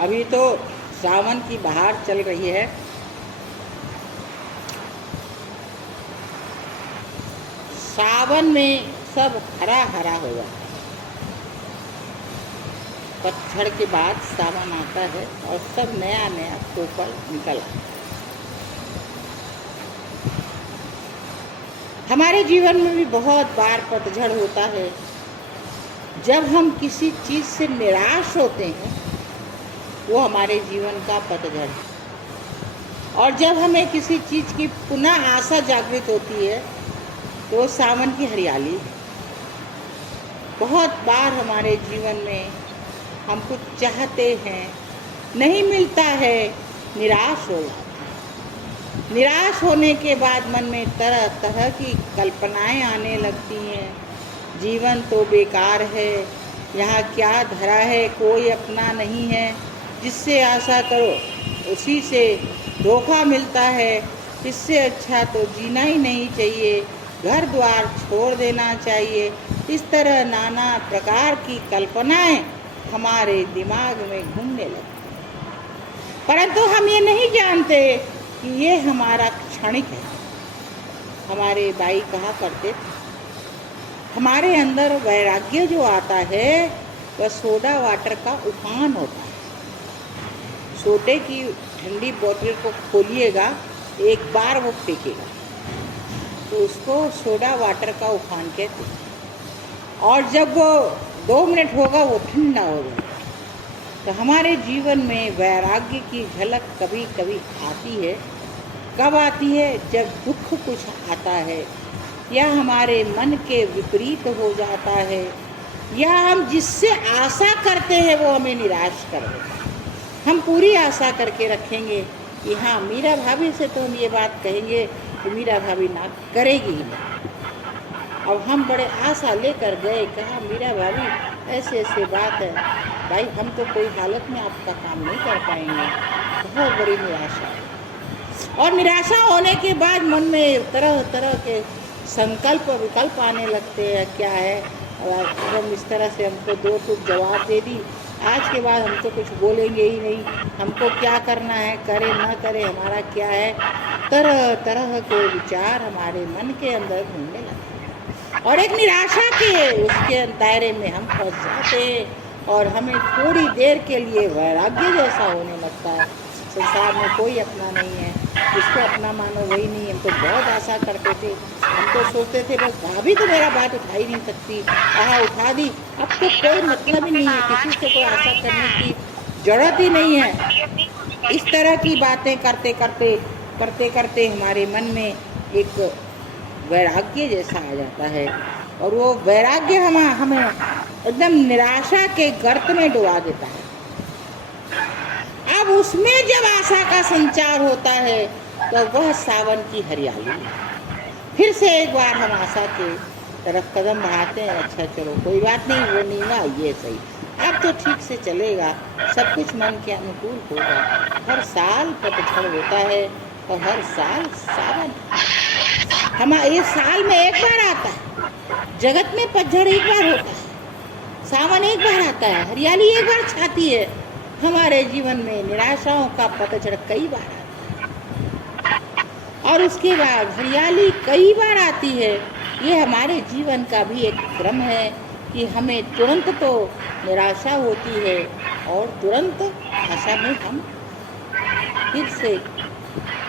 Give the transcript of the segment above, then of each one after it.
अभी तो सावन की बहार चल रही है। सावन में सब हरा हरा हो जाता है। पतझड़ के बाद सावन आता है और सब नया नया कोपल निकल आता है। हमारे जीवन में भी बहुत बार पतझड़ होता है। जब हम किसी चीज़ से निराश होते हैं वो हमारे जीवन का पतझड़ है, और जब हमें किसी चीज़ की पुनः आशा जागृत होती है तो सावन की हरियाली है। बहुत बार हमारे जीवन में हम कुछ चाहते हैं, नहीं मिलता है, निराश हो जाते हैं। निराश होने के बाद मन में तरह तरह की कल्पनाएं आने लगती हैं। जीवन तो बेकार है, यहाँ क्या धरा है, कोई अपना नहीं है, जिससे आशा करो उसी से धोखा मिलता है। इससे अच्छा तो जीना ही नहीं चाहिए, घर द्वार छोड़ देना चाहिए। इस तरह नाना प्रकार की कल्पनाएं हमारे दिमाग में घूमने लगती हैं, परंतु हम ये नहीं जानते कि ये हमारा क्षणिक है। हमारे भाई कहा करते थे, हमारे अंदर वैराग्य जो आता है वह सोडा वाटर का उफान होता है। सोडे की ठंडी बोतल को खोलिएगा, एक बार वो फेंकेगा तो उसको सोडा वाटर का उफान कहते हैं, और जब वो 2 मिनट होगा वो ठंडा हो जाएगा। तो हमारे जीवन में वैराग्य की झलक कभी कभी आती है। कब आती है? जब दुख कुछ आता है, या हमारे मन के विपरीत हो जाता है, या हम जिससे आशा करते हैं वो हमें निराश कर देता है। हम पूरी आशा करके रखेंगे कि हाँ मीरा भाभी से तो हम ये बात कहेंगे तो मीरा भाभी ना करेगी ही नहीं। अब हम बड़े आशा लेकर गए, कहा मीरा भाभी ऐसे ऐसे बात है, भाई हम तो कोई हालत में आपका काम नहीं कर पाएंगे। बहुत बड़ी निराशा है, और निराशा होने के बाद मन में तरह तरह के संकल्प विकल्प आने लगते हैं। क्या है, और हम इस तरह से हमको 2 टूक जवाब दे दी, आज के बाद हम तो कुछ बोलेंगे ही नहीं, हमको क्या करना है, करे ना करे हमारा क्या है। तरह तरह के विचार हमारे मन के अंदर घूमने लगते हैं, और एक निराशा के उसके दायरे में हम फंस जाते हैं, और हमें थोड़ी देर के लिए वैराग्य जैसा होने लगता है। संसार में कोई अपना नहीं है, जिसको अपना मानो वही नहीं। हम तो बहुत आशा करते थे, हम तो सोचते थे बस भाभी तो मेरा बात उठा ही नहीं सकती, उठा दी, अब तो कोई मतलब ही नहीं है, किसी से कोई आशा करने की जरूरत ही नहीं है। इस तरह की बातें करते करते हमारे मन में एक वैराग्य जैसा आ जाता है, और वो वैराग्य हमें एकदम निराशा के गर्त में डुबा देता है। अब उसमें जब आशा का संचार होता है तो वह सावन की हरियाली है। फिर से एक बार हम आशा के तरफ कदम बढ़ाते हैं। अच्छा चलो कोई बात नहीं, वो नहीं ना, ये सही, अब तो ठीक से चलेगा, सब कुछ मन के अनुकूल होगा। हर साल पतझड़ होता है और हर साल सावन। हमारे साल में एक बार आता है, जगत में पतझड़ एक बार होता है, सावन एक बार आता है, हरियाली एक बार छाती है। हमारे जीवन में निराशाओं का पतझड़ कई बार आता है, और उसके बाद हरियाली कई बार आती है। ये हमारे जीवन का भी एक क्रम है कि हमें तुरंत तो निराशा होती है, और तुरंत आशा में हम फिर से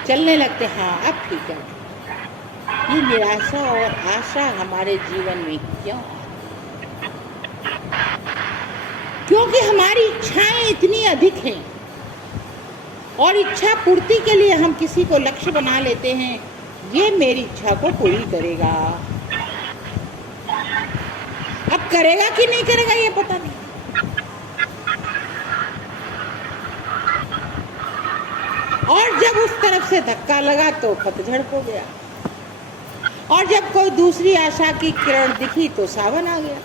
चलने लगते। हाँ अब ठीक है। ये निराशा और आशा हमारे जीवन में क्यों? क्योंकि हमारी इच्छाएं इतनी अधिक हैं, और इच्छा पूर्ति के लिए हम किसी को लक्ष्य बना लेते हैं, ये मेरी इच्छा को पूरी करेगा। अब करेगा कि नहीं करेगा ये पता नहीं। और जब उस तरफ से धक्का लगा तो पतझड़ हो गया, और जब कोई दूसरी आशा की किरण दिखी तो सावन आ गया।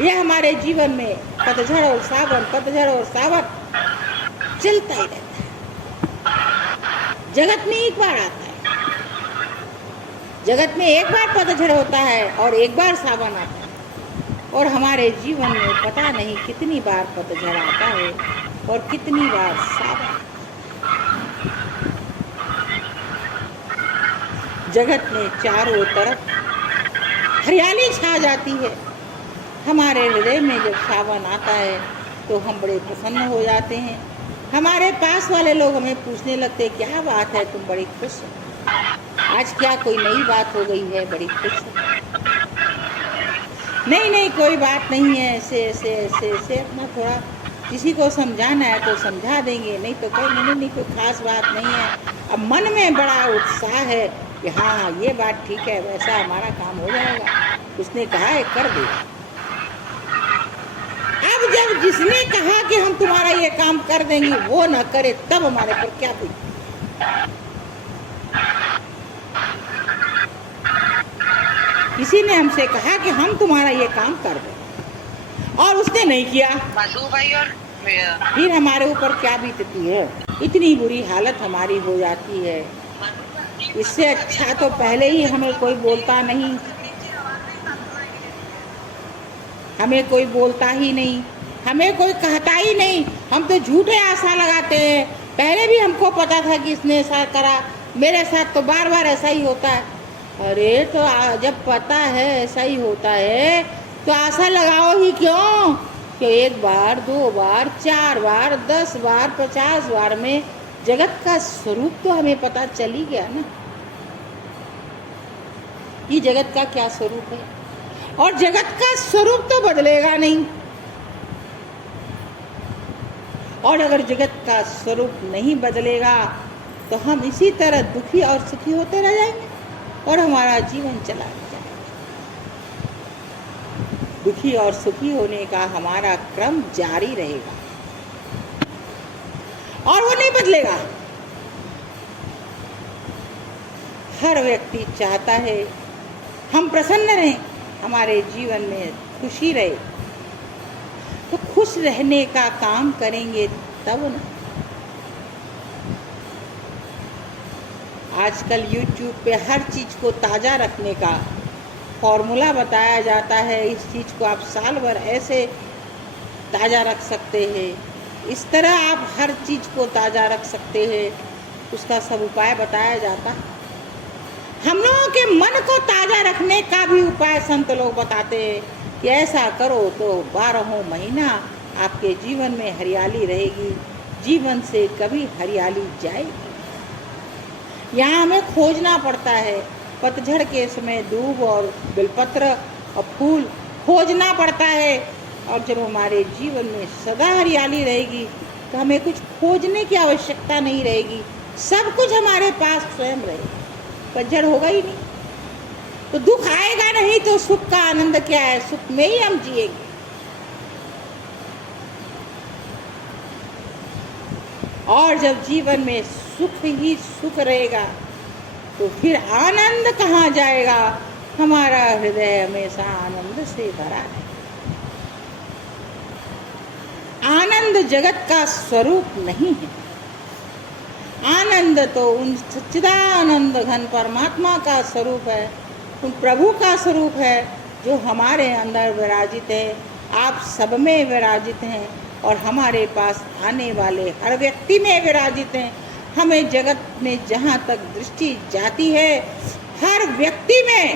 यह हमारे जीवन में पतझड़ और सावन, पतझड़ और सावन चलता ही रहता है। जगत में एक बार आता है, जगत में एक बार पतझड़ होता है और एक बार सावन आता है, और हमारे जीवन में पता नहीं कितनी बार पतझड़ आता है और कितनी बार सावन। जगत में चारों तरफ हरियाली छा जाती है। हमारे हृदय में जब सावन आता है तो हम बड़े प्रसन्न हो जाते हैं। हमारे पास वाले लोग हमें पूछने लगते, क्या बात है, तुम बड़ी खुश हो, आज क्या कोई नई बात हो गई है, बड़ी खुश हो? नहीं, कोई बात नहीं है, ऐसे ऐसे ऐसे ऐसे अपना थोड़ा किसी को समझाना है तो समझा देंगे, नहीं तो कहेंगे नहीं कोई खास बात नहीं है। अब मन में बड़ा उत्साह है कि हाँ ये बात ठीक है, वैसा हमारा काम हो जाएगा, उसने कहा है कर दे। अब जब जिसने कहा कि हम तुम्हारा ये काम कर देंगे वो ना करे, तब हमारे पर क्या बीतती। किसी ने हमसे कहा कि हम तुम्हारा ये काम कर दें और उसने नहीं किया, भाई और फिर हमारे ऊपर क्या बीतती है। इतनी बुरी हालत हमारी हो जाती है। इससे अच्छा तो पहले ही हमें कोई बोलता नहीं, हमें कोई बोलता ही नहीं, हमें कोई कहता ही नहीं, हम तो झूठे आशा लगाते हैं। पहले भी हमको पता था कि इसने ऐसा करा, मेरे साथ तो बार बार ऐसा ही होता है। अरे तो जब पता है ऐसा ही होता है तो आशा लगाओ ही क्यों कि एक बार, दो बार, 4 बार, 10 बार, 50 बार में जगत का स्वरूप तो हमें पता चल ही गया ना, ये जगत का क्या स्वरूप है। और जगत का स्वरूप तो बदलेगा नहीं, और अगर जगत का स्वरूप नहीं बदलेगा तो हम इसी तरह दुखी और सुखी होते रह जाएंगे और हमारा जीवन चला जाएगा। दुखी और सुखी होने का हमारा क्रम जारी रहेगा और वो नहीं बदलेगा। हर व्यक्ति चाहता है हम प्रसन्न रहें, हमारे जीवन में खुशी रहे, तो खुश रहने का काम करेंगे तब ना। आजकल YouTube पे हर चीज़ को ताज़ा रखने का फॉर्मूला बताया जाता है। इस चीज़ को आप साल भर ऐसे ताज़ा रख सकते हैं, इस तरह आप हर चीज़ को ताज़ा रख सकते हैं, उसका सब उपाय बताया जाता है। हम लोगों के मन को ताज़ा रखने का भी उपाय संत लोग बताते हैं कि ऐसा करो तो 12 महीना आपके जीवन में हरियाली रहेगी, जीवन से कभी हरियाली जाएगी। यहाँ हमें खोजना पड़ता है, पतझड़ के समय दूब और बेलपत्र और फूल खोजना पड़ता है। और जब हमारे जीवन में सदा हरियाली रहेगी तो हमें कुछ खोजने की आवश्यकता नहीं रहेगी, सब कुछ हमारे पास स्वयं रहेगा। पतझड़ होगा ही नहीं तो दुख आएगा नहीं, तो सुख का आनंद क्या है, सुख में ही हम जिएंगे। और जब जीवन में सुख ही सुख रहेगा तो फिर आनंद कहाँ जाएगा, हमारा हृदय हमेशा आनंद से भरा है। आनंद जगत का स्वरूप नहीं है, आनंद तो उन सच्चिदानंद घन परमात्मा का स्वरूप है, उन प्रभु का स्वरूप है जो हमारे अंदर विराजित है, आप सब में विराजित हैं और हमारे पास आने वाले हर व्यक्ति में विराजित हैं। हमें जगत में जहाँ तक दृष्टि जाती है, हर व्यक्ति में,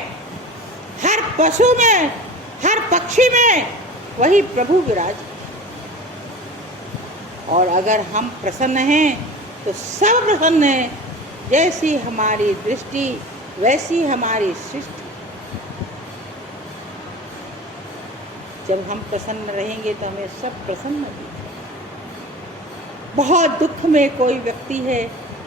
हर पशु में, हर पक्षी में वही प्रभु विराजित है। और अगर हम प्रसन्न हैं तो सब प्रसन्न हैं। जैसी हमारी दृष्टि वैसी हमारी सृष्टि। जब हम प्रसन्न रहेंगे तो हमें सब प्रसन्न दिखेगा। बहुत दुख में कोई व्यक्ति है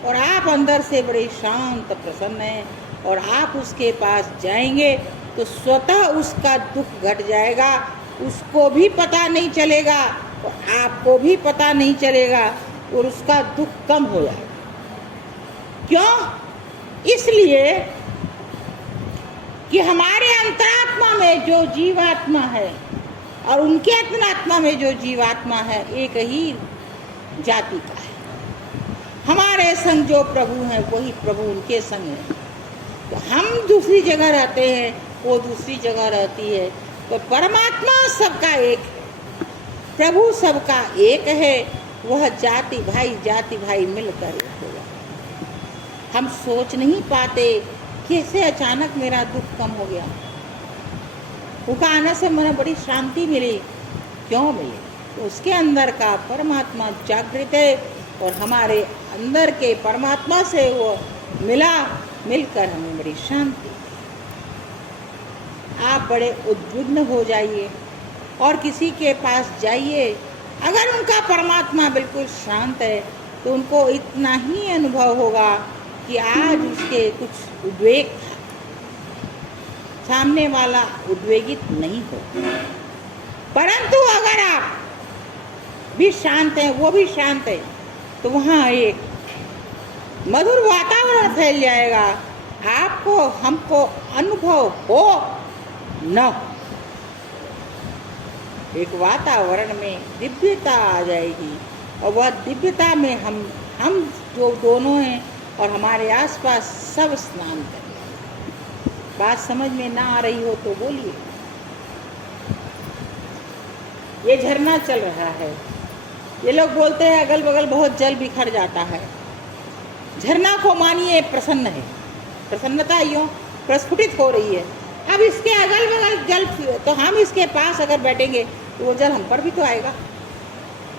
और आप अंदर से बड़े शांत प्रसन्न हैं और आप उसके पास जाएंगे तो स्वतः उसका दुख घट जाएगा, उसको भी पता नहीं चलेगा और आपको भी पता नहीं चलेगा और उसका दुख कम हो जाएगा। क्यों? इसलिए कि हमारे अंतरात्मा में जो जीवात्मा है और उनके अंतरात्मा में जो जीवात्मा है एक ही जाति का है। हमारे संग जो प्रभु हैं वही प्रभु उनके संग है। तो हम दूसरी जगह रहते हैं, वो दूसरी जगह रहती है, तो परमात्मा सबका एक है, प्रभु सबका एक है, वह जाति भाई मिलकर एक होगा। हम सोच नहीं पाते कैसे अचानक मेरा दुख कम हो गया, उसका आने से मुझे बड़ी शांति मिली। क्यों मिली? तो उसके अंदर का परमात्मा जागृत है और हमारे अंदर के परमात्मा से वो मिलकर हमें बड़ी शांति। आप बड़े उद्विग्न हो जाइए और किसी के पास जाइए, अगर उनका परमात्मा बिल्कुल शांत है तो उनको इतना ही अनुभव होगा कि आज उसके कुछ उद्वेग था, सामने वाला उद्वेगित नहीं हो। परंतु अगर आप भी शांत हैं, वो भी शांत है, तो वहाँ एक मधुर वातावरण फैल जाएगा। आपको हमको अनुभव हो न, एक वातावरण में दिव्यता आ जाएगी और वह दिव्यता में हम जो दोनों हैं और हमारे आसपास सब स्नान करें। बात समझ में ना आ रही हो तो बोलिए। ये झरना चल रहा है, ये लोग बोलते हैं अगल बगल बहुत जल बिखर जाता है। झरना को मानिए प्रसन्न है, प्रसन्नता यूँ प्रस्फुटित हो रही है। अब इसके अगल बगल जल, तो हम इसके पास अगर बैठेंगे तो वो जल हम पर भी तो आएगा।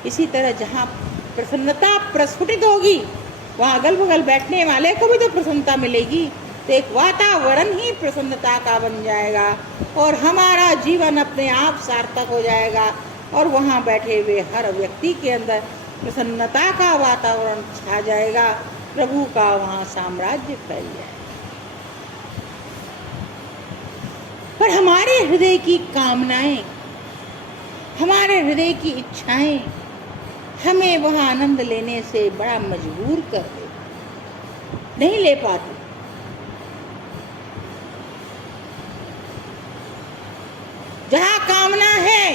इसी तरह जहाँ प्रसन्नता प्रस्फुटित होगी वहाँ अगल बगल बैठने वाले को भी तो प्रसन्नता मिलेगी। तो एक वातावरण ही प्रसन्नता का बन जाएगा और हमारा जीवन अपने आप सार्थक हो जाएगा और वहाँ बैठे हुए हर व्यक्ति के अंदर प्रसन्नता का वातावरण छा जाएगा, प्रभु का वहाँ साम्राज्य फैल जाएगा। पर हमारे हृदय की कामनाएं, हमारे हृदय की इच्छाएं हमें वह आनंद लेने से बड़ा मजबूर कर दे, नहीं ले पाते। जहाँ कामना है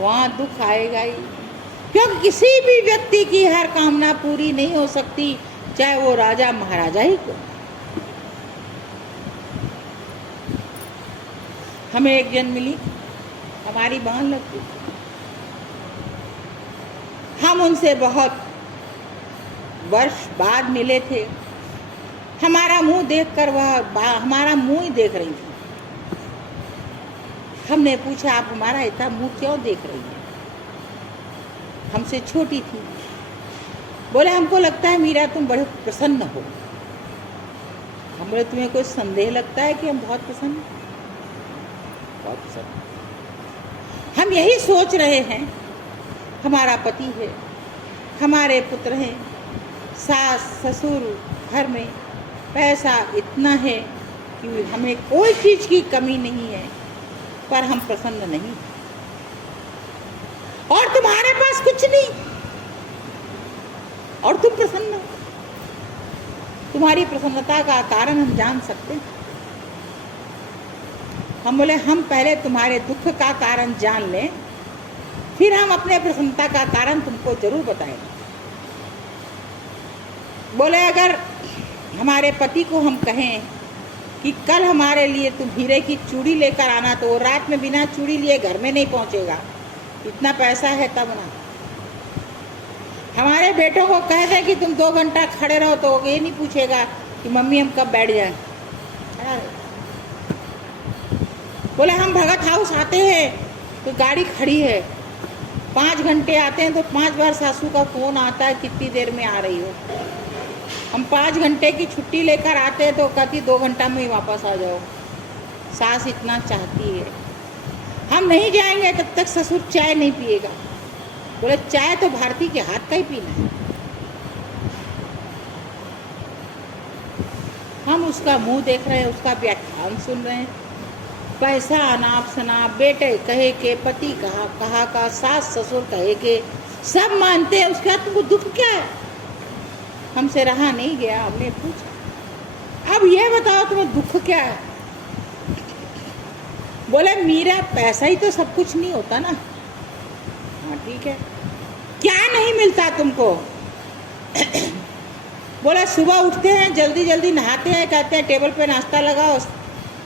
वहाँ दुख आएगा ही, क्योंकि किसी भी व्यक्ति की हर कामना पूरी नहीं हो सकती, चाहे वो राजा महाराजा ही को। हमें एक जन मिली, हमारी बहन लगती, हम उनसे बहुत वर्ष बाद मिले थे। हमारा मुंह देखकर वह हमारा मुंह ही देख रही थी। हमने पूछा आप हमारा इतना मुंह क्यों देख रही है? हमसे छोटी थी। बोले हमको लगता है मीरा तुम बड़े प्रसन्न हो। हम बोले तुम्हें कोई संदेह लगता है कि हम बहुत प्रसन्न हैं? बहुत प्रसन्न। हम यही सोच रहे हैं, हमारा पति है, हमारे पुत्र हैं, सास ससुर, घर में पैसा इतना है कि हमें कोई चीज़ की कमी नहीं है, पर हम प्रसन्न नहीं। और तुम्हारे पास कुछ नहीं और तुम प्रसन्न हो। तुम्हारी प्रसन्नता का कारण हम जान सकते हैं? हम बोले हम पहले तुम्हारे दुख का कारण जान लें, फिर हम अपने प्रसन्नता का कारण तुमको जरूर बताएंगे। बोले अगर हमारे पति को हम कहें कि कल हमारे लिए तुम हीरे की चूड़ी लेकर आना, तो वो रात में बिना चूड़ी लिए घर में नहीं पहुंचेगा, इतना पैसा है तब ना। हमारे बेटों को कह दे कि तुम 2 घंटा खड़े रहो, तो ये नहीं पूछेगा कि मम्मी हम कब बैठ जाएं। बोले हम भगत हाउस आते हैं तो गाड़ी खड़ी है, 5 घंटे आते हैं तो 5 बार सासू का फ़ोन आता है कितनी देर में आ रही हो। हम 5 घंटे की छुट्टी लेकर आते हैं तो कहती 2 घंटा में ही वापस आ जाओ। सास इतना चाहती है, हम नहीं जाएंगे तब तक ससुर चाय नहीं पिएगा। बोले चाय तो भारती के हाथ का ही पीना है। हम उसका मुंह देख रहे हैं, उसका व्याख्यान सुन रहे हैं। पैसा अनाप शनाप, बेटे कहे के, पति कहा का, सास ससुर कहे के, सब मानते हैं। उसके बाद तुमको दुख क्या है? हमसे रहा नहीं गया, हमने पूछा अब ये बताओ तुम्हें दुख क्या है? बोले मीरा पैसा ही तो सब कुछ नहीं होता ना। हाँ ठीक है, क्या नहीं मिलता तुमको? बोला सुबह उठते हैं, जल्दी जल्दी नहाते हैं, कहते हैं टेबल पे नाश्ता लगाओ,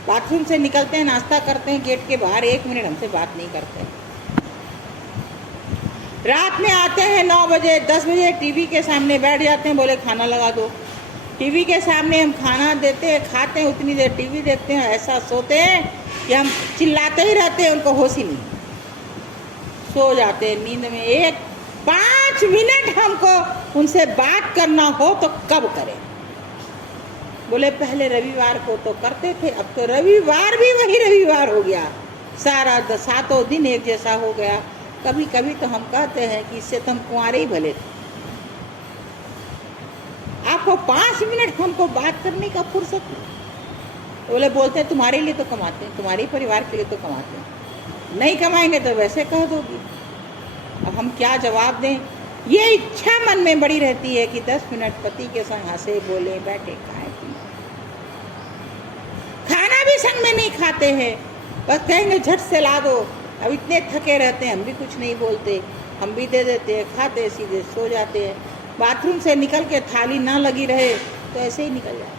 बाथरूम से निकलते हैं, नाश्ता करते हैं, गेट के बाहर 1 मिनट हमसे बात नहीं करते। रात में आते हैं 9 बजे 10 बजे, टीवी के सामने बैठ जाते हैं, बोले खाना लगा दो। टीवी के सामने हम खाना देते हैं, खाते हैं, उतनी देर टीवी देखते हैं, ऐसा सोते हैं कि हम चिल्लाते ही रहते हैं, उनको होश ही नहीं, सो जाते हैं नींद में। 5 मिनट हमको उनसे बात करना हो तो कब करें? बोले पहले रविवार को तो करते थे, अब तो रविवार भी वही रविवार हो गया, सारा 7 दिन एक जैसा हो गया। कभी कभी तो हम कहते हैं कि इससे तो हम कुंवारे ही भले थे। आपको 5 मिनट हमको बात करने का फुर्सत नहीं। बोले बोलते हैं तुम्हारे लिए तो कमाते हैं, तुम्हारे परिवार के लिए तो कमाते हैं, नहीं कमाएंगे तो वैसे कह दोगी। अब हम क्या जवाब दें? ये इच्छा मन में बड़ी रहती है कि 10 मिनट पति के संग हंसे बोले बैठे खाए पिए। खाना भी संग में नहीं खाते हैं, बस कहेंगे झट से ला दो। अब इतने थके रहते हैं, हम भी कुछ नहीं बोलते, हम भी दे देते हैं, खाते सीधे सो जाते हैं। बाथरूम से निकल के थाली ना लगी रहे तो ऐसे ही निकल जाए,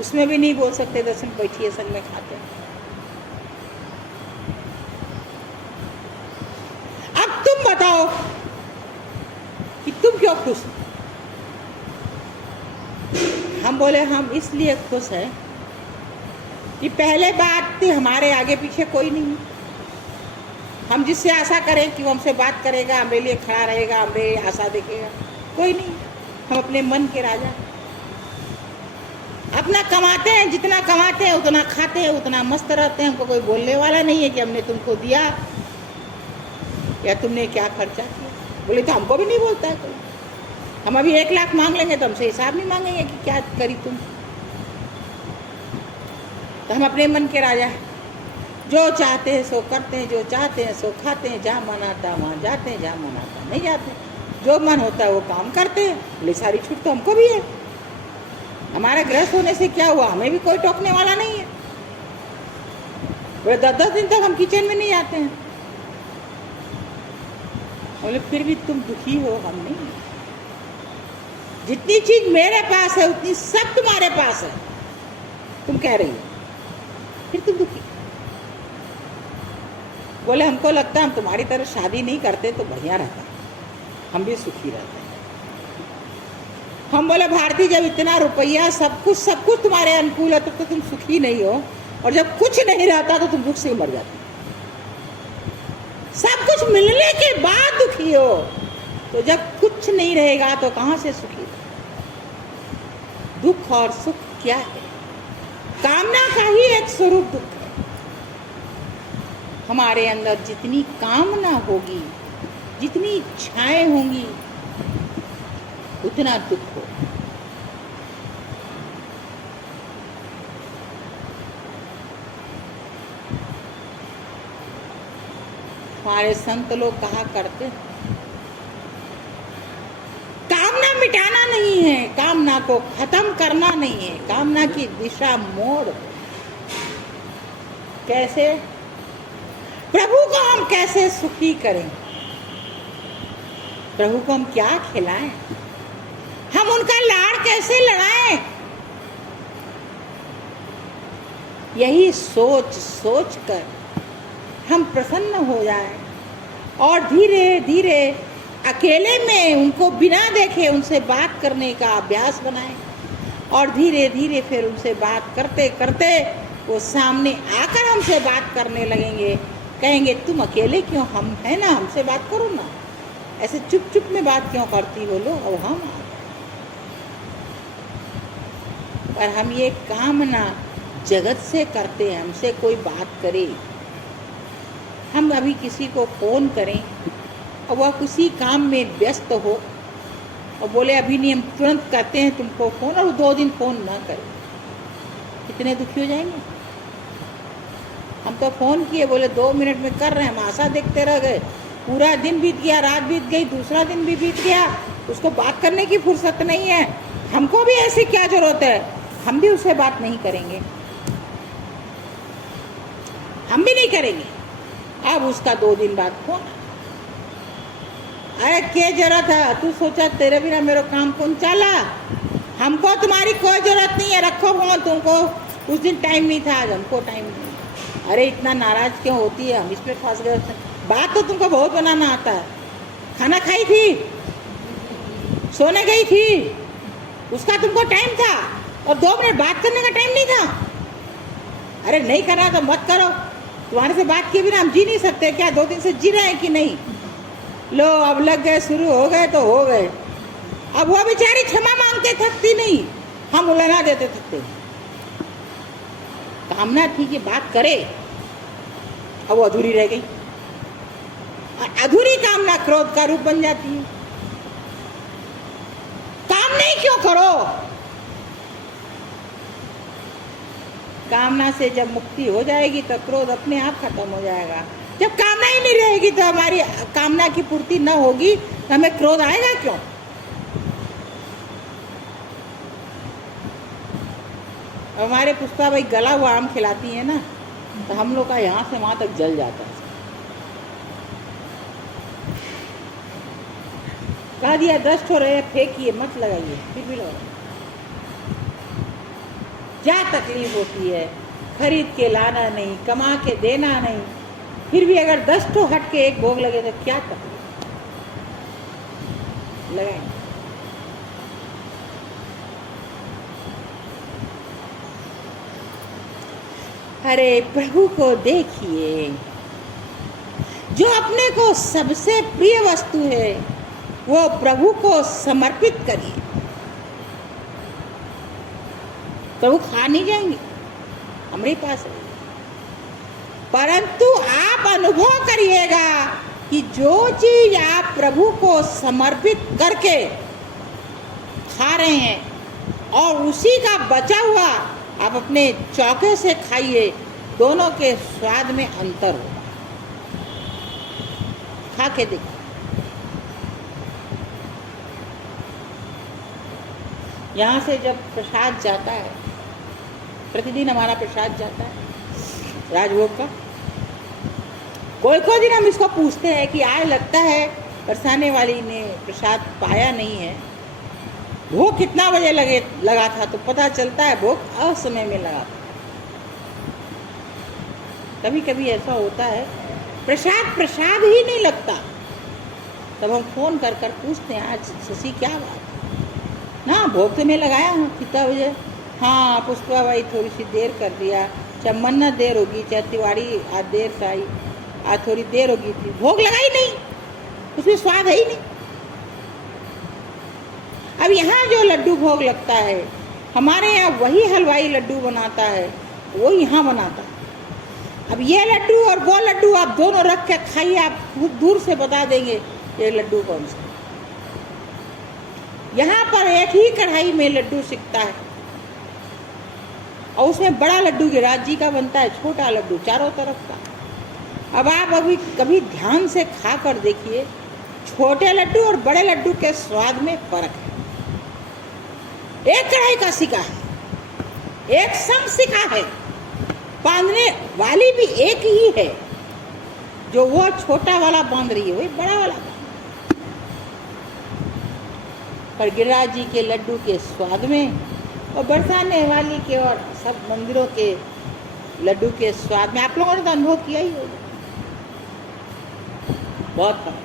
उसमें भी नहीं बोल सकते 10 मिनट बैठिए संग में खाते हैं। अब तुम बताओ कि तुम क्यों खुश हो? हम बोले हम इसलिए खुश हैं कि पहले बात थी हमारे आगे पीछे कोई नहीं। हम जिससे आशा करें कि वो हमसे बात करेगा, हमारे लिए खड़ा रहेगा, हमारे आशा देखेगा, कोई नहीं। हम अपने मन के राजा, अपना कमाते हैं, जितना कमाते हैं उतना खाते हैं, उतना मस्त रहते हैं। हमको कोई बोलने वाला नहीं है कि हमने तुमको दिया या तुमने क्या खर्चा किया। बोले तो हमको भी नहीं बोलता है कोई। हम अभी 1 लाख मांग लेंगे तो हमसे हिसाब नहीं मांगेंगे कि क्या करी तुम। तो हम अपने मन के राजा हैं, जो चाहते हैं सो करते हैं, जो चाहते हैं सो खाते हैं, जहाँ मन आता है वहाँ जाते हैं, जहाँ मन आता नहीं जाते, जो मन होता है वो काम करते हैं। बोले सारी छूट तो हमको भी है। हमारा गृहस्थ होने से क्या हुआ? हमें भी कोई टोकने वाला नहीं है। बोले 10-10 दिन तक हम किचन में नहीं जाते हैं। बोले फिर भी तुम दुखी हो, हम नहीं। जितनी चीज मेरे पास है उतनी सब तुम्हारे पास है, तुम कह रही हो, फिर तुम दुखी। बोले हमको लगता है हम तुम्हारी तरह शादी नहीं करते तो बढ़िया रहता, हम भी सुखी रहते। हम बोले भारती जब इतना रुपया सब कुछ तुम्हारे अनुकूल है तो तुम सुखी नहीं हो, और जब कुछ नहीं रहता तो तुम दुख से मर जाते। सब कुछ मिलने के बाद दुखी हो, तो जब कुछ नहीं रहेगा तो कहां से सुखी? दुख और सुख क्या है? कामना का ही एक स्वरूप दुख है। हमारे अंदर जितनी कामना होगी, जितनी इच्छाएं होंगी, उतना दुख हो। हमारे संत लोग कहा करते, कामना मिटाना नहीं है, कामना को खत्म करना नहीं है, कामना की दिशा मोड़। कैसे? प्रभु को हम कैसे सुखी करें? प्रभु को हम क्या खिलाएं? हम उनका लाड़ कैसे लड़ाएं? यही सोच सोच कर हम प्रसन्न हो जाएं और धीरे धीरे अकेले में उनको बिना देखे उनसे बात करने का अभ्यास बनाएं, और धीरे धीरे फिर उनसे बात करते करते वो सामने आकर हमसे बात करने लगेंगे। कहेंगे तुम अकेले क्यों, हम है ना, हमसे बात करो ना, ऐसे चुप चुप में बात क्यों करती हो लो। अब हम पर हम ये कामना जगत से करते हैं, हमसे कोई बात करे। हम अभी किसी को फोन करें और वह किसी काम में व्यस्त हो और बोले अभी नहीं, हम तुरंत करते हैं तुमको फोन, और 2 दिन फोन ना करें, कितने दुखी हो जाएंगे। हम तो फोन किए, बोले 2 मिनट में कर रहे हैं, हम आशा देखते रह गए, पूरा दिन बीत गया, रात बीत गई, दूसरा दिन भी बीत गया, उसको बात करने की फुर्सत नहीं है। हमको भी ऐसी क्या जरूरत है, हम भी उससे बात नहीं करेंगे, हम भी नहीं करेंगे। अब उसका 2 दिन बाद फोन, अरे क्या जरूरत है, तू सोचा तेरे बिना मेरा काम कौन चला, हमको तुम्हारी कोई जरूरत नहीं है, रखो फोन, तुमको उस दिन टाइम नहीं था, आज हमको टाइम नहीं। अरे इतना नाराज क्यों होती है, हम इसमें फंस गए। बात तो तुमको बहुत बनाना आता है। खाना खाई थी, सोने गई थी, उसका तुमको टाइम था, और 2 मिनट बात करने का टाइम नहीं था। अरे नहीं करना तो मत करो। तुम्हारे से बात किए बिना हम जी नहीं सकते क्या? 2 दिन से जी रहे हैं कि नहीं? लो अब लग गए, शुरू हो गए तो हो गए। अब वो बेचारी क्षमा मांगते थकती नहीं, हम उलझा देते थकते। कामना थी कि बात करे, अब वो अधूरी रह गई। अधूरी कामना क्रोध का रूप बन जाती है। काम नहीं क्यों करो? कामना से जब मुक्ति हो जाएगी तो क्रोध अपने आप खत्म हो जाएगा। जब कामना ही नहीं रहेगी तो हमारी कामना की पूर्ति न होगी तो हमें क्रोध आएगा क्यों? हमारे पुष्पा भाई गला हुआ आम खिलाती है ना, तो हम लोग का यहाँ से वहाँ तक जल जाता है। कहा दिया 10 ठो रहे, फेंकिए मत लगाइए, फिर भी लगाइए। क्या तकलीफ होती है, खरीद के लाना नहीं, कमा के देना नहीं, फिर भी अगर 10 ठो हट के एक भोग लगे तो क्या तकलीफ, लगाएंगे। अरे प्रभु को देखिए, जो अपने को सबसे प्रिय वस्तु है वो प्रभु को समर्पित करिए। प्रभु खा नहीं जाएंगे, हमारे पास है, परंतु आप अनुभव करिएगा कि जो चीज आप प्रभु को समर्पित करके खा रहे हैं और उसी का बचा हुआ आप अपने चौके से खाइए, दोनों के स्वाद में अंतर होगा। खा के देखिए। यहाँ से जब प्रसाद जाता है, प्रतिदिन हमारा प्रसाद जाता है राजभोग का, कोई दिन हम इसको पूछते हैं कि आज लगता है बरसाने वाली ने प्रसाद पाया नहीं है, भोग कितना बजे लगा था, तो पता चलता है भोग असमय में लगा था। कभी कभी ऐसा होता है प्रसाद ही नहीं लगता, तब हम फोन कर कर पूछते हैं आज शशि क्या बात है ना, भोग तो मैं लगाया हूँ कितना बजे, हाँ पुष्पा भाई थोड़ी सी देर कर दिया, चाहे मन्नत देर होगी, चाहे तिवारी आज देर से आई, आज थोड़ी देर होगी थी, भोग लगाई नहीं, उसमें स्वाद है ही नहीं। अब यहाँ जो लड्डू भोग लगता है, हमारे यहाँ वही हलवाई लड्डू बनाता है, वो यहाँ बनाता है। अब ये लड्डू और वो लड्डू आप दोनों रख के खाइए, आप दूर से बता देंगे ये लड्डू कौन सा। यहाँ पर एक ही कढ़ाई में लड्डू सिकता है और उसमें बड़ा लड्डू गिरिराज जी का बनता है, छोटा लड्डू चारों तरफ का। अब आप अभी कभी ध्यान से खा कर देखिए, छोटे लड्डू और बड़े लड्डू के स्वाद में फर्क है। एक कढ़ाई का सिका है, एक संग सिका है, बांधने वाली भी एक ही है, जो वो छोटा वाला बांध रही है वही बड़ा वाला बांध। पर गिरिराज जी के लड्डू के स्वाद में और बरसाने वाली के और सब मंदिरों के लड्डू के स्वाद में आप लोगों ने तो अनुभव किया ही होगा, बहुत फर्क।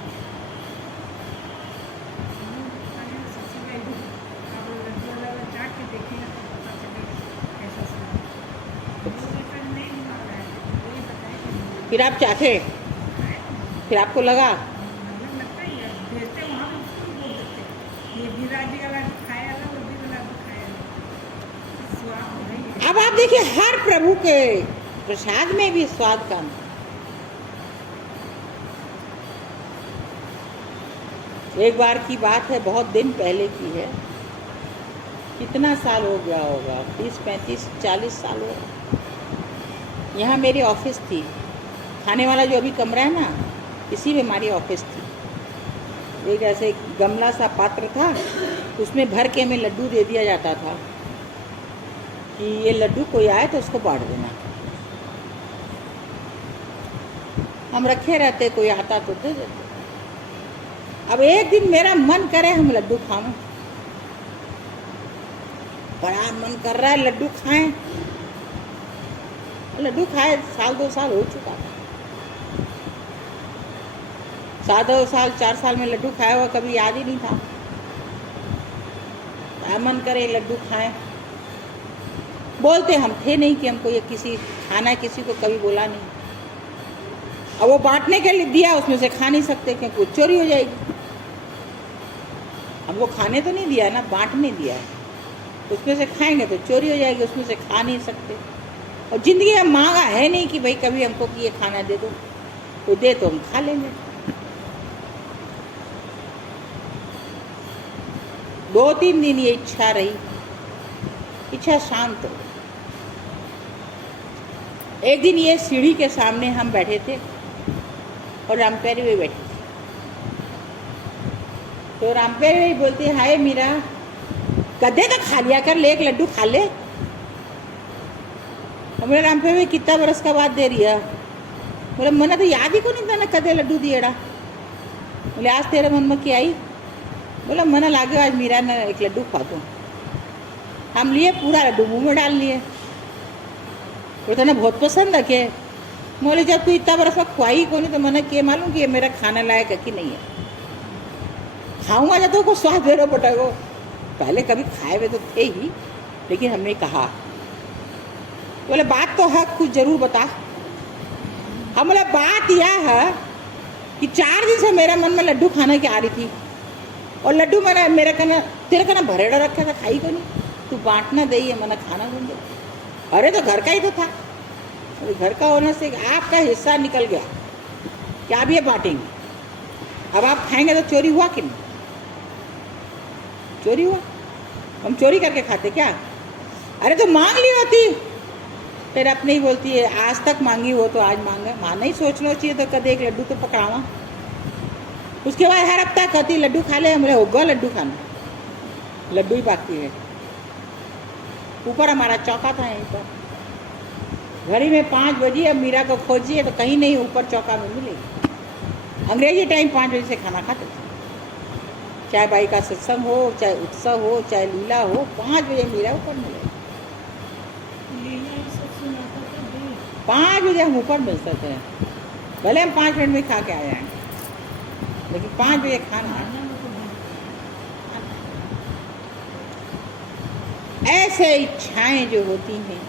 फिर आप चाखे, फिर आपको लगा अब आप देखिए हर प्रभु के प्रसाद में भी स्वाद का अंतर। एक बार की बात है, बहुत दिन पहले की है, कितना साल हो गया होगा, 30, 35, 40 साल हो गया। यहाँ मेरी ऑफिस थी, खाने वाला जो अभी कमरा है ना, इसी में हमारी ऑफिस थी। एक ऐसे गमला सा पात्र था, उसमें भर के हमें लड्डू दे दिया जाता था कि ये लड्डू कोई आए तो उसको बांट देना। हम रखे रहते, कोई आता तो दे देते। अब एक दिन मेरा मन करे हम लड्डू खाएं, बड़ा मन कर रहा है लड्डू खाएं, लड्डू खाए 1-2 साल हो चुका था। 7-2 साल 4 साल में लड्डू खाया हुआ कभी याद ही नहीं था। मन करे लड्डू खाएं। बोलते हम थे नहीं कि हमको ये किसी खाना है, किसी को कभी बोला नहीं। अब वो बांटने के लिए दिया, उसमें से खा नहीं सकते क्योंकि चोरी हो जाएगी। हमको खाने तो नहीं दिया ना, बांटने दिया है। उसमें से खाएंगे तो चोरी हो जाएगी, उसमें से खा नहीं सकते। और ज़िंदगी में मांगा है नहीं कि भाई कभी हमको कि ये खाना दे दो, तो दे तो हम खा लेंगे। 2-3 दिन ये इच्छा रही, इच्छा शांत हो। एक दिन ये सीढ़ी के सामने हम बैठे थे और रामप्यारी भाई बैठे थे। तो रामप्यारी भाई बोलते, हाय मीरा, गद्दे तो खा लिया कर, ले एक लड्डू खा ले। बोले रामप्यारी भाई कितना बरस का बात दे रही है? बोले मना तो याद ही को नहीं था ना कदे लड्डू दिएड़ा। बोले आज तेरे मन में क्या आई? बोला मना लागे आज मीरा ने एक लड्डू खा दूँ। हम लिए पूरा लड्डू मुँह में डाल लिए। बोलते ना बहुत पसंद है के? बोले जब तू इतना बरस में खुआई को नहीं तो मैंने क्या मालूम कि ये मेरा खाना लायक है कि नहीं है। खाऊंगा जब तो को स्वाद दे रहे बेटा को। पहले कभी खाए हुए तो थे ही, लेकिन हमने कहा। बोले बात तो है, कुछ जरूर बता। हम बोले बात यह है कि 4 दिन से मेरे मन में लड्डू खाने की आ रही थी, और लड्डू मैंने मेरे कहना तेरे कहना भरेड़ा रखा था, खाई को नहीं। तू बांटना दे, मैंने खाना दूंगे। अरे तो घर का ही तो था। घर का होने से आपका हिस्सा निकल गया, क्या अब ये बांटेंगे? अब आप खाएंगे तो चोरी हुआ कि नहीं? चोरी हुआ। हम चोरी करके खाते क्या? अरे तो मांग ली होती। फिर अपने ही बोलती है, आज तक मांगी हो तो आज मांगे। माना ही सोचना चाहिए तो कदे एक लड्डू तो पकड़ावा। उसके बाद हर हफ्ता कहती लड्डू खा ले। हमने होगा लड्डू खाना, लड्डू ही बाकी है। ऊपर हमारा चौका था, यहीं पर घड़ी में 5 बजे। अब मीरा को खोजिए तो कहीं नहीं ऊपर चौका में मिलेगी। अंग्रेजी टाइम 5 बजे से खाना खाते थे, चाहे बाई का सत्संग हो, चाहे उत्सव हो, चाहे लीला हो, 5 बजे मीरा ऊपर मिलेगी। 5 बजे हम ऊपर मिलते थे, भले हम 5 मिनट में खा के आ जाए, लेकिन 5 बजे खाना। ऐसे इच्छाएं जो होती हैं,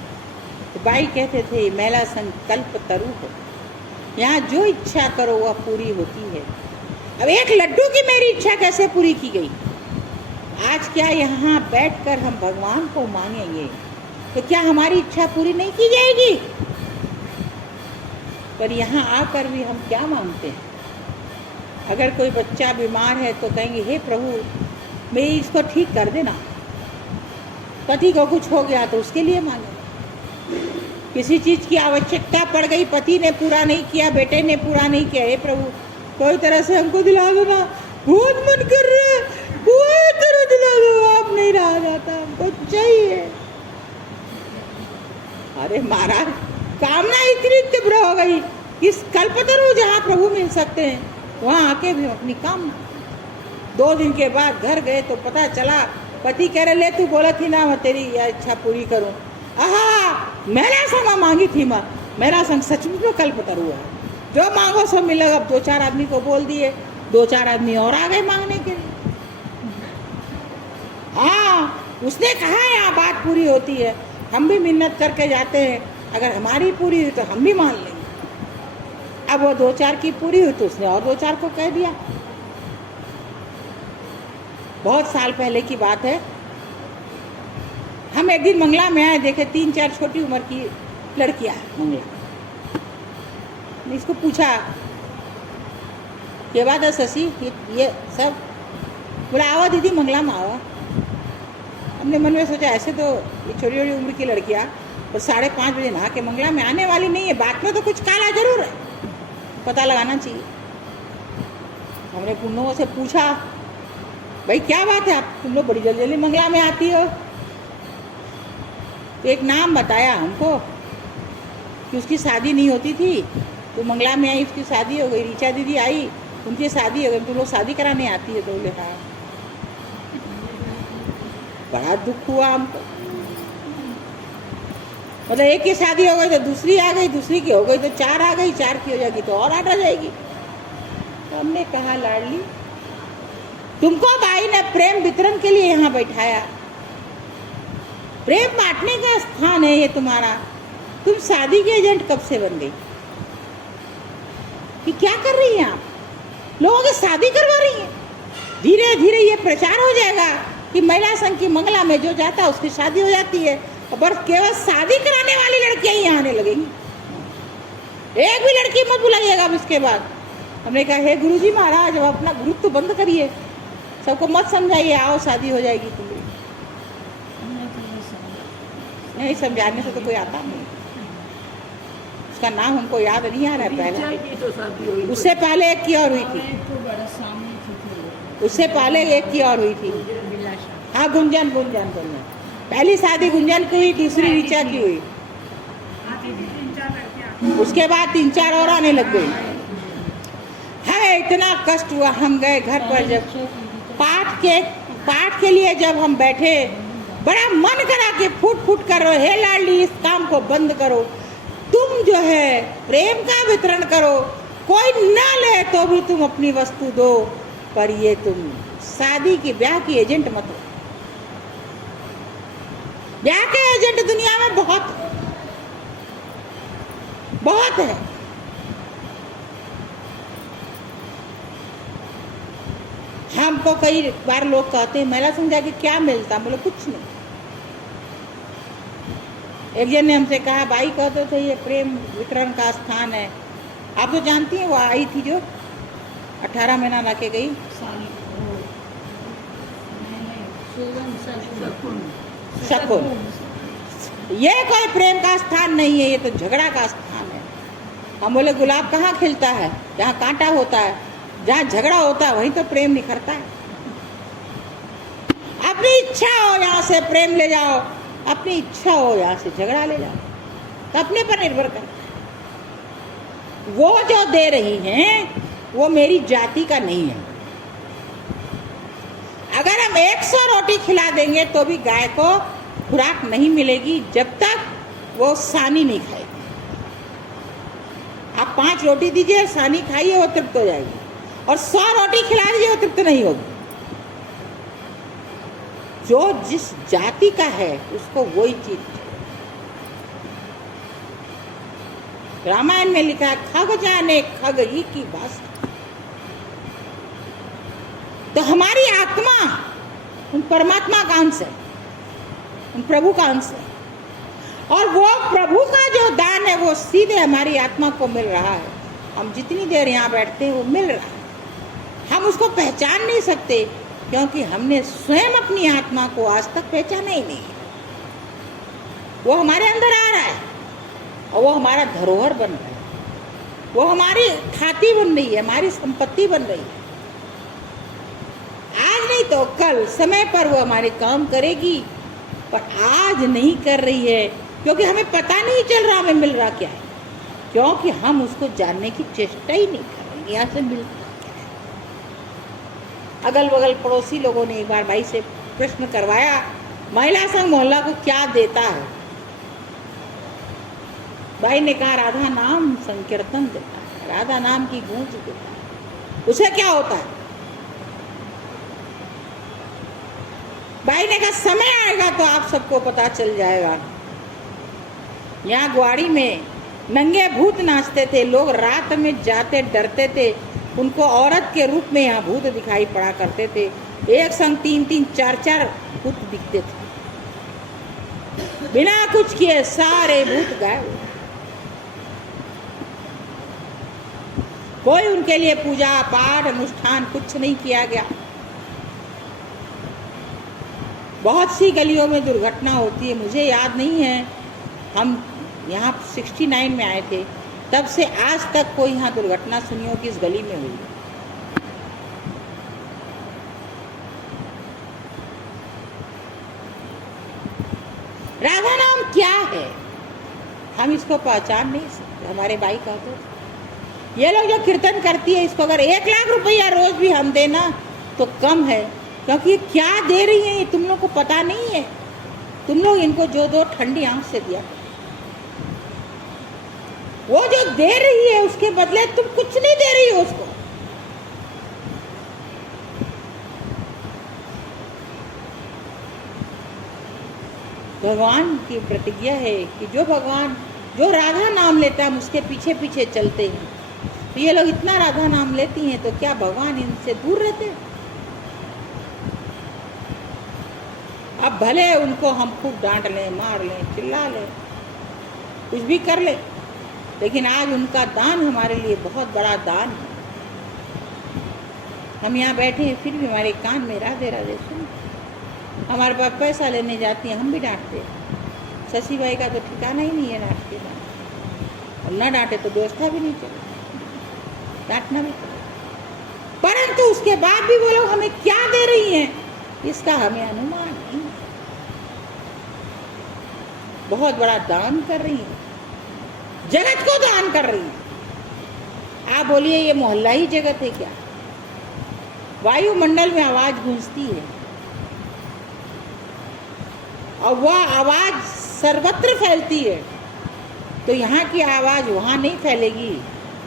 तो बाई कहते थे मेला संकल्प तरु हो, यहाँ जो इच्छा करो वह पूरी होती है। अब एक लड्डू की मेरी इच्छा कैसे पूरी की गई? आज क्या यहाँ बैठकर हम भगवान को मांगेंगे तो क्या हमारी इच्छा पूरी नहीं की जाएगी? पर यहाँ आकर भी हम क्या मांगते हैं? अगर कोई बच्चा बीमार है तो कहेंगे हे प्रभु मेरी इसको ठीक कर देना। पति को कुछ हो गया तो उसके लिए मांगे। किसी चीज़ की आवश्यकता पड़ गई, पति ने पूरा नहीं किया, बेटे ने पूरा नहीं किया, हे प्रभु कोई तरह से हमको दिला दो ना, बहुत मन कर रहा है, कोई तरह दिला दो, आप नहीं रहा जाता, हमको चाहिए। अरे महाराज कामना इतनी तीव्र हो गई, इस कल्पतरु जहाँ प्रभु मिल सकते हैं वहाँ आके भी अपनी कामना। 2 दिन के बाद घर गए तो पता चला पति कह रहे ले तू बोला थी ना मैं तेरी यह इच्छा पूरी करूं। आहा मेरा संग मांगी थी माँ, मेरा संग सचमुच में कल्पतरु है, जो मांगो सब मिलेगा। अब 2-4 आदमी को बोल दिए, 2-4 आदमी और आ गए मांगने के लिए। हाँ उसने कहा यहाँ बात पूरी होती है, हम भी मिन्नत करके जाते हैं, अगर हमारी पूरी हुई तो हम भी मान लेंगे। अब वो 2-4 की पूरी हुई तो उसने और 2-4 को कह दिया। बहुत साल पहले की बात है, हम एक दिन मंगला में आए, देखे 3-4 छोटी उम्र की लड़कियां मंगला। इसको पूछा ये बात है शशि ये सब? बोला आवा दीदी मंगला में आवा। हमने मन में सोचा ऐसे तो ये छोटी छोटी उम्र की लड़कियां और 5:30 बजे नहा के मंगला में आने वाली नहीं है, बात में तो कुछ काला जरूर है, पता लगाना चाहिए। हमने पुन्नों से पूछा भाई क्या बात है, आप तुम लोग बड़ी जल्दी जल्दी मंगला में आती हो? तो एक नाम बताया हमको कि उसकी शादी नहीं होती थी, तो मंगला में आई, उसकी शादी हो गई। रीचा दीदी आई, उनकी शादी हो गई। तुम लोग शादी कराने आती है? तो बोले हाँ। बड़ा दुख हुआ हमको। मतलब एक की शादी हो गई तो दूसरी आ गई, दूसरी की हो गई तो 4 आ गई, 4 की हो जाएगी तो और 8 आ जाएगी। तो हमने कहा लाडली, तुमको भाई ने प्रेम वितरण के लिए यहाँ बैठाया, प्रेम बांटने का स्थान है ये तुम्हारा, तुम शादी के एजेंट कब से बन गई? कि क्या कर रही हैं आप? लोगों की शादी करवा रही हैं। धीरे धीरे ये प्रचार हो जाएगा कि महिला संघ की मंगला में जो जाता है उसकी शादी हो जाती है, और बस केवल शादी कराने वाली लड़कियां ही आने लगेंगी, एक भी लड़की मत बुलाइएगा अब इसके बाद। हमने कहा हे गुरुजी महाराज, अब अपना गुरुत्व बंद करिए, सबको मत समझाइए, आओ शादी हो जाएगी तुम्हें। नहीं, समझाने से तो कोई आता नहीं, उसका नाम हमको याद नहीं आ रहा है। पहले उससे पहले एक की और हुई थी, उससे पहले एक की और हुई थी। हाँ, गुंजन गुंजन गुंजन, पहली शादी गुंजन की हुई, दूसरी ऋचा की हुई, उसके बाद 3-4 और आने लग गई। हमें इतना कष्ट हुआ, हम गए घर पर, जब पाठ के लिए जब हम बैठे, बड़ा मन करा कि फूट फूट करो, हे लाडली इस काम को बंद करो, तुम जो है प्रेम का वितरण करो, कोई ना ले तो भी तुम अपनी वस्तु दो, पर ये तुम शादी की ब्याह की एजेंट मत हो। ब्याह के एजेंट दुनिया में बहुत बहुत है। हमको कई बार लोग कहते हैं महिला संघ जाके क्या मिलता, बोले कुछ नहीं। एक जन ने हमसे कहा, भाई कहते थे ये प्रेम वितरण का स्थान है। आप तो जानती हैं, वो आई थी जो 18 महीना रह के गई, शकुन। ये कोई प्रेम का स्थान नहीं है, ये तो झगड़ा का स्थान है। हम बोले गुलाब कहाँ खिलता है? जहाँ कांटा होता है, जहाँ झगड़ा होता है वहीं तो प्रेम निखरता है। अपनी इच्छा हो यहाँ से प्रेम ले जाओ, अपनी इच्छा हो यहाँ से झगड़ा ले जाओ, तो अपने पर निर्भर करता है। वो जो दे रही हैं वो मेरी जाति का नहीं है। अगर हम 100 रोटी खिला देंगे तो भी गाय को खुराक नहीं मिलेगी जब तक वो सानी नहीं खाएगी। आप 5 रोटी दीजिए, सानी खाइए, वो तृप्त हो जाएगी, और 100 रोटी खिला दीजिए, वो तृप्त नहीं होगी। जो जिस जाति का है उसको वही चीज। रामायण में लिखा है, खग जाने खग ही की भाषा। तो हमारी आत्मा उन परमात्मा का अंश है, उन प्रभु का अंश है, और वो प्रभु का जो दान है वो सीधे हमारी आत्मा को मिल रहा है। हम जितनी देर यहाँ बैठते हैं वो मिल रहा है। हम उसको पहचान नहीं सकते क्योंकि हमने स्वयं अपनी आत्मा को आज तक पहचाना ही नहीं। वो हमारे अंदर आ रहा है और वो हमारा धरोहर बन रहा है, वो हमारी खाती बन रही है, हमारी संपत्ति बन रही है। आज नहीं तो कल समय पर वो हमारे काम करेगी, पर आज नहीं कर रही है क्योंकि हमें पता नहीं चल रहा हमें मिल रहा क्या है, क्योंकि हम उसको जानने की चेष्टा ही नहीं कर रहे। यहाँ से मिल, अगल बगल पड़ोसी लोगों ने एक बार भाई से प्रश्न करवाया, महिला संघ मोहल्ला को क्या देता है? भाई ने कहा राधा नाम संकीर्तन देता है, राधा नाम की गूंज देता है। उसे क्या होता है? भाई ने कहा समय आएगा तो आप सबको पता चल जाएगा। यहाँ ग्वाड़ी में नंगे भूत नाचते थे, लोग रात में जाते डरते थे, उनको औरत के रूप में यहाँ भूत दिखाई पड़ा करते थे। एक संग 3-3, 4-4 भूत दिखते थे, बिना कुछ किए सारे भूत गायब। कोई उनके लिए पूजा पाठ अनुष्ठान कुछ नहीं किया गया। बहुत सी गलियों में दुर्घटना होती है, मुझे याद नहीं है, हम यहाँ 69 में आए थे, तब से आज तक कोई यहाँ दुर्घटना सुनी हो कि इस गली में हुई। राधा नाम क्या है हम इसको पहचान नहीं सकते। हमारे भाई कहते थे ये लोग जो कीर्तन करती है इसको अगर 1 लाख रुपया रोज भी हम देना तो कम है, क्योंकि ये क्या दे रही है ये तुम लोग को पता नहीं है। तुम लोग इनको जो दो ठंडी आंख से दिया। वो जो दे रही है उसके बदले तुम कुछ नहीं दे रही हो उसको। भगवान की प्रतिज्ञा है कि जो भगवान, जो राधा नाम लेता है हम उसके पीछे पीछे चलते हैं। तो ये लोग इतना राधा नाम लेती हैं तो क्या भगवान इनसे दूर रहते हैं? अब भले उनको हम खूब डांट लें, मार लें, चिल्ला लें, कुछ भी कर लें, लेकिन आज उनका दान हमारे लिए बहुत बड़ा दान है। हम यहाँ बैठे हैं फिर भी हमारे कान में राधे राधे सुन। हमारे पास पैसा लेने जाती हैं हम भी डांटते हैं। शशि भाई का तो ठिकाना ही नहीं है डांट के। और न डांटे तो व्यवस्था भी नहीं चले, डांटना भी चले। परंतु उसके बाद भी वो लोग हमें क्या दे रही हैं इसका हमें अनुमान नहीं। बहुत बड़ा दान कर रही है, जगत को दान कर रही है। आप बोलिए ये मोहल्ला ही जगत है क्या? वायुमंडल में आवाज गूंजती है और वह आवाज सर्वत्र फैलती है, तो यहाँ की आवाज वहाँ नहीं फैलेगी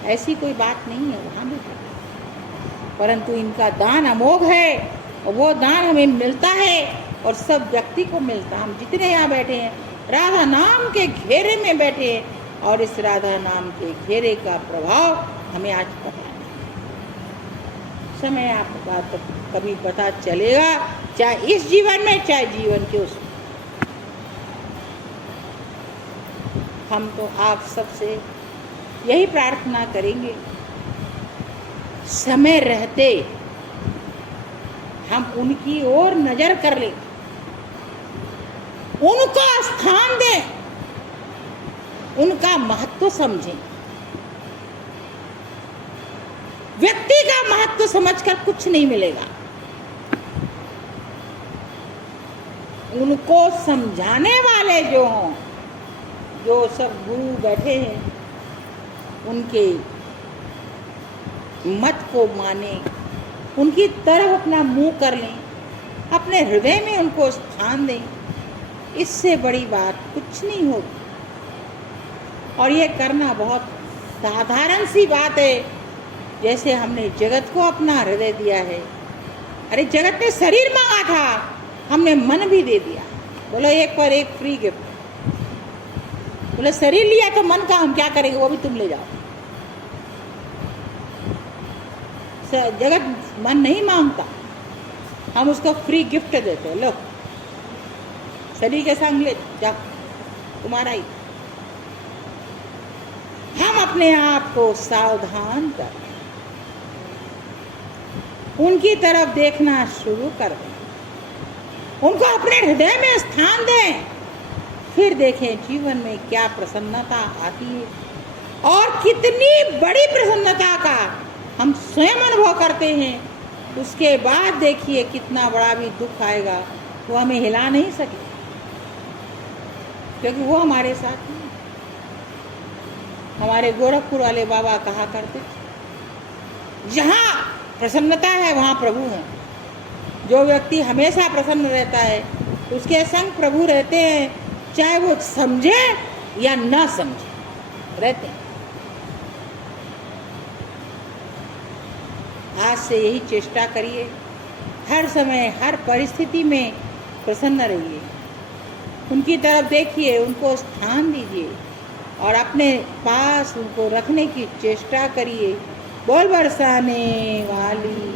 ऐसी कोई बात नहीं है, वहाँ भी फैलेगी। परंतु इनका दान अमोघ है और वो दान हमें मिलता है और सब व्यक्ति को मिलता है। हम जितने यहाँ बैठे हैं राधा नाम के घेरे में बैठे हैं और इस राधा नाम के घेरे का प्रभाव हमें आज पता नहीं। समय आपका तो कभी पता चलेगा, चाहे इस जीवन में चाहे जीवन के उसमें। हम तो आप सबसे यही प्रार्थना करेंगे, समय रहते हम उनकी ओर नजर कर लें, उनका स्थान दें, उनका महत्व समझें। व्यक्ति का महत्व समझकर कुछ नहीं मिलेगा। उनको समझाने वाले जो हों, जो सब गुरु बैठे हैं, उनके मत को माने, उनकी तरफ अपना मुंह कर लें, अपने हृदय में उनको स्थान दें। इससे बड़ी बात कुछ नहीं होगी। और ये करना बहुत साधारण सी बात है। जैसे हमने जगत को अपना हृदय दिया है। अरे जगत ने शरीर मांगा था, हमने मन भी दे दिया। बोलो एक पर एक फ्री गिफ्ट। बोले शरीर लिया तो मन का हम क्या करेंगे, वो भी तुम ले जाओ। जगत मन नहीं मांगता, हम उसको फ्री गिफ्ट देते। लो शरीर के संग ले जाओ, तुम्हारा ही। हम अपने आप को सावधान कर उनकी तरफ देखना शुरू कर दें, उनको अपने हृदय में स्थान दें। फिर देखें जीवन में क्या प्रसन्नता आती है और कितनी बड़ी प्रसन्नता का हम स्वयं अनुभव करते हैं। उसके बाद देखिए कितना बड़ा भी दुख आएगा वो हमें हिला नहीं सके, क्योंकि वो हमारे साथ नहीं। हमारे गोरखपुर वाले बाबा कहा करते, जहाँ प्रसन्नता है वहाँ प्रभु है। जो व्यक्ति हमेशा प्रसन्न रहता है उसके संग प्रभु रहते हैं, चाहे वो समझे या ना समझे, रहते हैं। आज से यही चेष्टा करिए, हर समय हर परिस्थिति में प्रसन्न रहिए, उनकी तरफ देखिए, उनको स्थान दीजिए और अपने पास उनको रखने की चेष्टा करिए। बोल बरसाने वाली